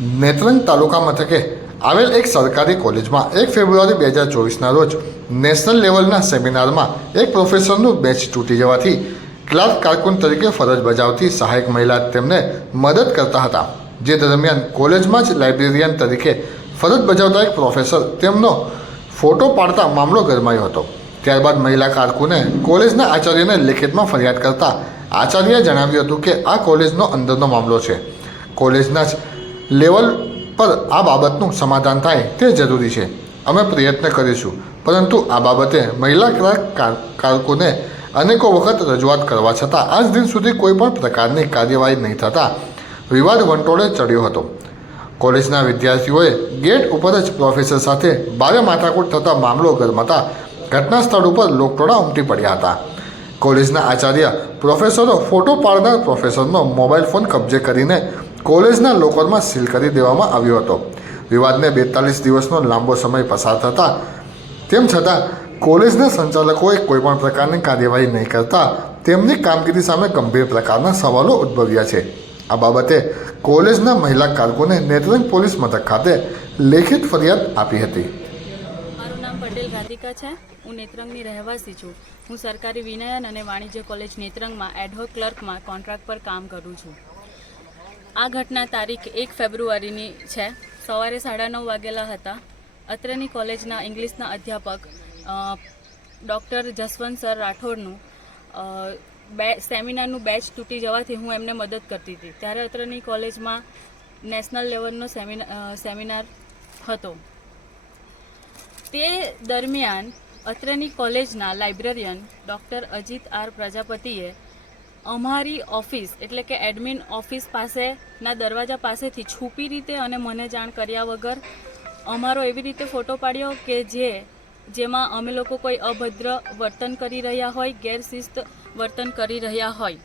નેત્રંગ તાલુકા મથકે આવેલ એક સરકારી કોલેજમાં એક ફેબ્રુઆરી બે હજાર ચોવીસના રોજ નેશનલ લેવલના સેમિનારમાં એક પ્રોફેસરનું બેચ તૂટી જવાથી ક્લાર્ક કારકુન તરીકે ફરજ બજાવતી સહાયક મહિલા તેમને મદદ કરતા હતા. જે દરમિયાન કોલેજમાં જ લાઇબ્રેરિયન તરીકે ફરજ બજાવતા એક પ્રોફેસર તેમનો ફોટો પાડતા મામલો ગરમાયો હતો. ત્યારબાદ મહિલા કારકુને કોલેજના આચાર્યને લેખિતમાં ફરિયાદ કરતા આચાર્યએ જણાવ્યું હતું કે આ કોલેજનો અંદરનો મામલો છે. કોલેજના જ લેવલ પર આ બાબતનું સમાધાન થાય તે જરૂરી છે. અમે પ્રયત્ન કરીશું, પરંતુ આ બાબતે મહિલા કારકુને અનેકો વખત રજૂઆત કરવા છતાં આજ દિન સુધી કોઈપણ પ્રકારની કાર્યવાહી નહીં થતાં વિવાદ વંટોળે ચડ્યો હતો. કોલેજના વિદ્યાર્થીઓએ ગેટ ઉપર જ પ્રોફેસર સાથે ભારે માથાકૂટ થતા મામલો ગરમાતા ઘટના સ્થળ ઉપર લોકટોળા ઉમટી પડ્યા હતા. કોલેજના આચાર્ય પ્રોફેસરો ફોટો પાડનાર પ્રોફેસરનો મોબાઈલ ફોન કબજે કરીને કોલેજના લોકરમાં સીલ કરી દેવામાં આવ્યો હતો. વિવાદને બેતાલીસ દિવસનો લાંબો સમય પસાર થતાં, તેમ છતાં કોલેજના સંચાલકોએ કોઈપણ પ્રકારની કાર્યવાહી નહીં કરતા તેમની કામગીરી સામે ગંભીર પ્રકારના સવાલો ઉદ્ભવ્યા છે. આ બાબતે કોલેજના મહિલા કારકુને નેત્રંગ પોલીસ મથક ખાતે લેખિત ફરિયાદ આપી હતી. મારું નામ પટેલ રાધિકા છે. હું નેત્રંગની રહેવાસી છું. હું સરકારી વિનયન અને વાણિજ્ય કોલેજ નેત્રંગમાં એડહોક ક્લર્કમાં કોન્ટ્રાક્ટ પર કામ કરું છું. આ ઘટના તારીખ એક ફેબ્રુઆરીની છે. સવારે સાડા નવ વાગેલા હતા. અત્રેની કોલેજના ઇંગ્લિશના અધ્યાપક ડૉક્ટર જસવંત સર રાઠોડનું બે, સેમિનારનું બેચ તૂટી જવાથી હું એમને મદદ કરતી હતી. ત્યારે અત્રેની કોલેજમાં નેશનલ લેવલનો સેમિનાર સેમિનાર હતો. તે દરમિયાન અત્રેની કોલેજના લાઇબ્રેરિયન ડૉક્ટર અજીત આર પ્રજાપતિએ અમારી ઓફિસ, એટલે કે એડમિન ઓફિસ પાસેના દરવાજા પાસેથી છુપી રીતે અને મને જાણ કર્યા વગર અમારો એવી રીતે ફોટો પાડ્યો કે જે, જેમાં અમે લોકો કોઈ અભદ્ર વર્તન કરી રહ્યા હોય, ગેરશિસ્ત વર્તન કરી રહ્યા હોય.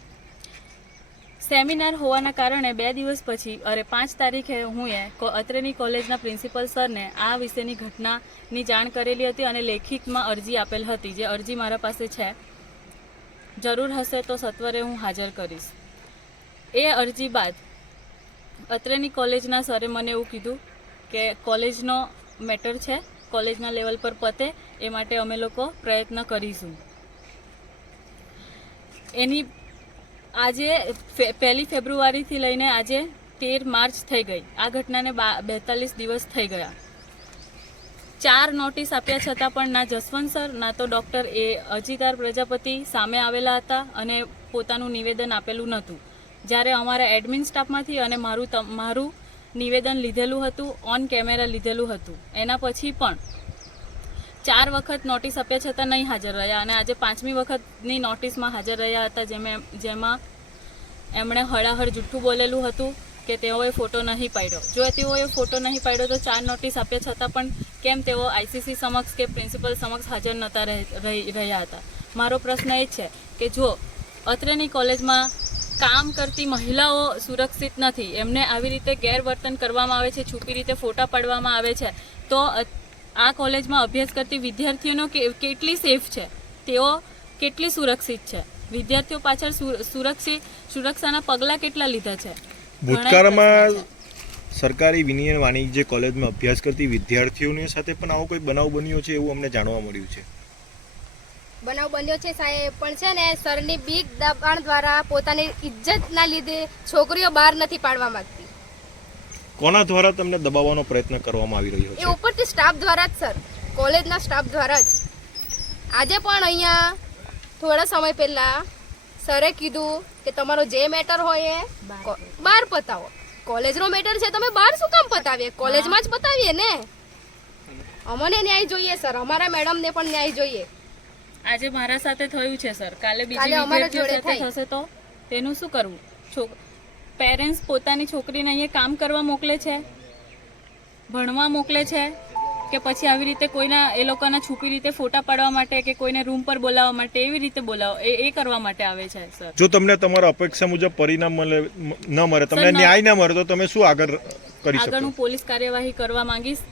સેમિનાર હોવાના કારણે બે દિવસ પછી, અરે પાંચ તારીખે હું એ અત્રેની કોલેજના પ્રિન્સિપલ સરને આ વિશેની ઘટનાની જાણ કરેલી હતી અને લેખિતમાં અરજી આપેલ હતી, જે અરજી મારા પાસે છે. જરૂર હશે તો સત્વરે હું હાજર કરીશ. એ અરજી બાદ અત્રેની કોલેજના સરે મને એવું કીધું કે કોલેજનો મેટર છે, કોલેજના લેવલ પર પતે, એ માટે અમે લોકો પ્રયત્ન કરીશું. એની આજે પહેલી ફેબ્રુઆરીથી લઈને આજે તેર માર્ચ થઈ ગઈ. આ ઘટનાને બેતાલીસ દિવસ થઈ ગયા. ચાર નોટિસ આપ્યા છતાં પણ ના જસવંત સર, ના તો ડૉક્ટર એ અજીતાર પ્રજાપતિ સામે આવેલા હતા અને પોતાનું નિવેદન આપેલું નહોતું. જ્યારે અમારા એડમિન સ્ટાફમાંથી અને મારું મારું નિવેદન લીધેલું હતું, ઓન કેમેરા લીધેલું હતું. એના પછી પણ ચાર વખત નોટિસ આપ્યા છતાં નહીં હાજર રહ્યા અને આજે પાંચમી વખતની નોટિસમાં હાજર રહ્યા હતા, જેમાં જેમાં એમણે હળાહળ જુઠ્ઠું બોલેલું હતું. કે તેઓએ ફોટો નહીં પાડ્યો. જો તેઓએ ફોટો નહીં પાડ્યો તો ચાર નોટિસ આપ્યા છતાં પણ કેમ તેઓ આઈસીસી સમક્ષ કે પ્રિન્સિપલ સમક્ષ હાજર નહોતા રહે- રહી- રહ્યા હતા? મારો પ્રશ્ન એ છે કે જો અત્રેની કોલેજમાં કામ કરતી મહિલાઓ સુરક્ષિત નથી, એમને આવી રીતે ગેરવર્તન કરવામાં આવે છે, છુપી રીતે ફોટા પાડવામાં આવે છે, તો આ કોલેજમાં અભ્યાસ કરતી વિદ્યાર્થીઓનો કેટલી સેફ છે? તેઓ કેટલી સુરક્ષિત છે? વિદ્યાર્થીઓ પાછળ સુરક્ષિત, સુરક્ષાના પગલાં કેટલા લીધા છે? ભૂતકાળમાં સરકારી વિનિયન વાણિજ્ય કોલેજમાં અભ્યાસ કરતી વિદ્યાર્થીઓની સાથે પણ આવો કોઈ બનાવ બન્યો છે એવું અમને જાણવા મળ્યું છે? બનાવ બન્યો છે સાહેબ પણ છે ને સરની બીક દબાણ દ્વારા પોતાની ઇજ્જતના લીધે છોકરીઓ બહાર નથી પાડવા માંગતી. કોના દ્વારા તમને દબાવવાનો પ્રયત્ન કરવામાં આવી રહ્યો એ ઉપરથી સ્ટાફ દ્વારા જ સર. કોલેજના સ્ટાફ દ્વારા જ. આજે પણ અહીંયા થોડા સમય પહેલા સરે કીધું કે તમારો જે મેટર હોય એ બહાર પતાવો. કોલેજનો મેટર છે તમે બહાર શું કામ પતાવીએ? કોલેજમાં જ પતાવીએ ને? અમને ન્યાય જોઈએ સર. અમારા મેડમને પણ ન્યાય જોઈએ. આજે મારા સાથે થયું છે સર. કાલે બીજી વિદ્યાર્થીઓ જોડે સાથે થઈ. થશે તો તેનું શું કરવું? છોક પેરેન્ટ્સ પોતાની છોકરીને અહીંયા કામ કરવા મોકલે છે? ભણવા મોકલે છે? કે પછી આવી રીતે કોઈના એ લોકોના છુપી રીતે ફોટા પાડવા માટે કે કોઈને રૂમ પર બોલાવવા માટે એવી રીતે બોલાવો એ એ કરવા માટે આવે છે સર. જો તમને તમારા અપેક્ષા મુજબ પરિણામ મળે ન મળે તમને ન્યાય ન મળે તો તમે શું આગળ કરી આગળ હું પોલીસ કાર્યવાહી કરવા માંગીશ.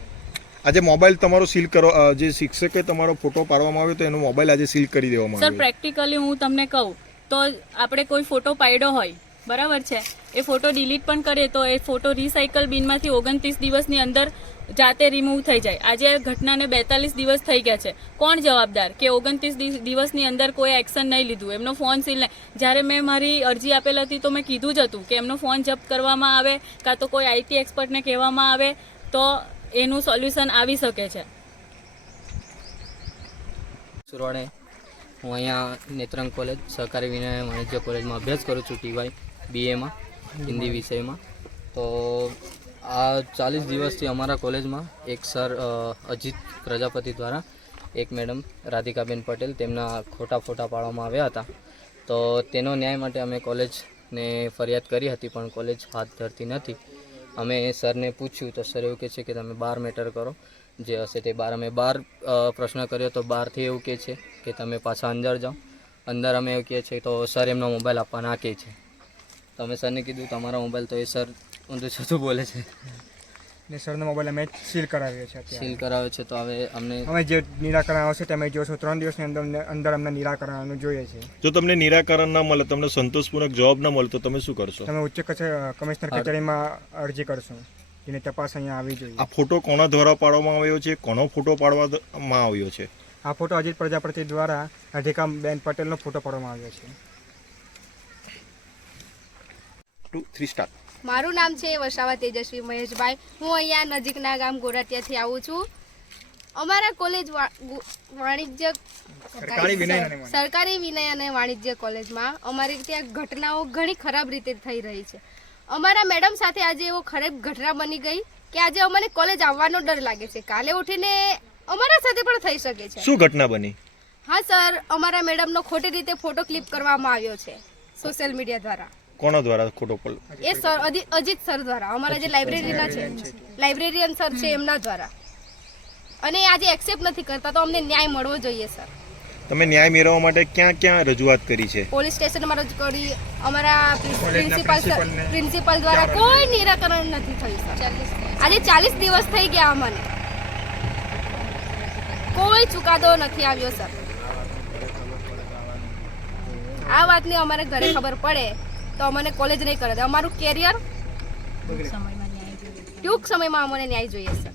આજે મોબાઈલ તમારો સીલ કરો જે શિક્ષકે તમારો ફોટો પાડવામાં આવ્યો તો એનો મોબાઈલ આજે સીલ કરી દેવામાં સર આવ્યો પ્રેક્ટિકલી હું તમને કહું તો આપણે કોઈ ફોટો પાડ્યો હોય બરાબર છે. એ ફોટો ડિલીટ પણ કરે તો એ ફોટો રિસાયકલ બિનમાંથી ઓગણત્રીસ દિવસની અંદર જાતે રિમૂવ થઈ જાય. આજે ઘટનાને બેતાલીસ દિવસ થઈ ગયા છે. કોણ જવાબદાર? કે ઓગણત્રીસ દિવસની અંદર કોઈ એક્શન નહીં લીધું? એમનો ફોન સીલ જ્યારે મેં મારી અરજી આપેલ હતી તો મેં કીધું જ હતું કે એમનો ફોન જપ્ત કરવામાં આવે, કાં તો કોઈ આઈટી એક્સપર્ટને કહેવામાં આવે, તો એનું સોલ્યુશન આવી શકે છે. સુરવાડે હું અહીંયા નેત્રંગ કોલેજ સહકારી વિનય વાણિજ્ય કોલેજમાં અભ્યાસ કરું છું ટીવાય બીએમાં હિન્દી વિષયમાં. તો આ ચાલીસ દિવસથી અમારા કોલેજમાં એક સર અજીત પ્રજાપતિ દ્વારા એક મેડમ રાધિકાબેન પટેલ તેમના ખોટા ફોટા પાડવામાં આવ્યા હતા. તો તેનો ન્યાય માટે અમે કોલેજને ફરિયાદ કરી હતી પણ કોલેજ હાથ ધરતી નથી. અમે સરને પૂછ્યું તો સર એવું કહે છે કે તમે બાર મેટર કરો. જે હશે તે બાર અમે બાર પ્રશ્ન કર્યો તો બહારથી એવું કહે છે કે તમે પાછા અંદર જાઓ. અંદર અમે એવું કહે છે તો સર એમનો મોબાઈલ આપવા ના કહે છે. તો અમે સરને કીધું તમારો મોબાઈલ તો એ સર ઊંધું છતું બોલે છે. ને સરનો મોબાઈલ અમે સીલ કરાવ્યો છે સીલ કરાવ્યો કરાવે છે તો હવે અમને અમે જે નિરાકરણ આવશે તમે જોશો. ત્રણ દિવસની અંદર અમને- અંદર અમને નિરાકરણનું જોઈએ છે. જો તમને નિરાકરણ ના મળે તમને સંતોષપૂર્વક જવાબ ના મળે તો તમે શું કરશો? તમે ઉચ્ચ કચેરી કમિશનર કચેરીમાં અરજી કરશો. જેની તપાસ અહીંયા આવી જોઈએ. આ ફોટો કોના દ્વારા પાડવામાં આવ્યો છે? કોનો ફોટો પાડવામાં આવ્યો છે? આ ફોટો અજીત પ્રજાપતિ દ્વારા રાધિકાબેન પટેલનો ફોટો પાડવામાં આવ્યો છે. Two three star. મારું નામ છે વસાવા તેજસ્વી મહેશભાઈ. હું અહીંયા નજીકના ગામ ગોરાટિયાથી આવું છું. અમારા કોલેજ વાણિજ્ય. સરકારી વિનય અને વાણિજ્ય કોલેજમાં અમારી ત્યાં ઘટનાઓ ઘણી ખરાબ રીતે થઈ રહી છે. અમારા મેડમ સાથે આજે એવો ખરાબ ઘટના બની ગઈ કે આજે અમને કોલેજ આવવાનો ડર લાગે છે. કાલે ઉઠીને અમારા સાથે પણ થઈ શકે છે. શું ઘટના બની? હા સર અમારા મેડમનો ખોટી રીતે ફોટો ક્લિપ કરવામાં આવ્યો છે સોશિયલ મીડિયા દ્વારા. કોના દ્વારા ખોટો એ સર અજી- અજીત સર દ્વારા. અમારા જે લાઇબ્રેરીના છે લાઇબ્રેરિયન સર છે એમના દ્વારા. અને આજે એક્સેપ્ટ નથી કરતા તો અમને ન્યાય મળવો જોઈએ સર. તમે ન્યાય મેળવવા માટે ક્યાં ક્યાં રજૂઆત કરી છે? પોલીસ સ્ટેશનમાં રજૂ કરી. અમારા પ્રિન્સિપાલ પ્રિન્સિપાલ દ્વારા કોઈ નિરાકરણ નથી થયું આજે ચાલીસ દિવસ થઈ ગયા અમને. કોઈ ચુકાદો નથી આવ્યો સર. આ વાતની અમારે ઘરે ખબર પડે તો અમને કોલેજ નહીં કરે અમારું કેરિયર સમયમાં ન્યાય જોઈએ. ટૂંક સમયમાં અમને ન્યાય જોઈએ સર.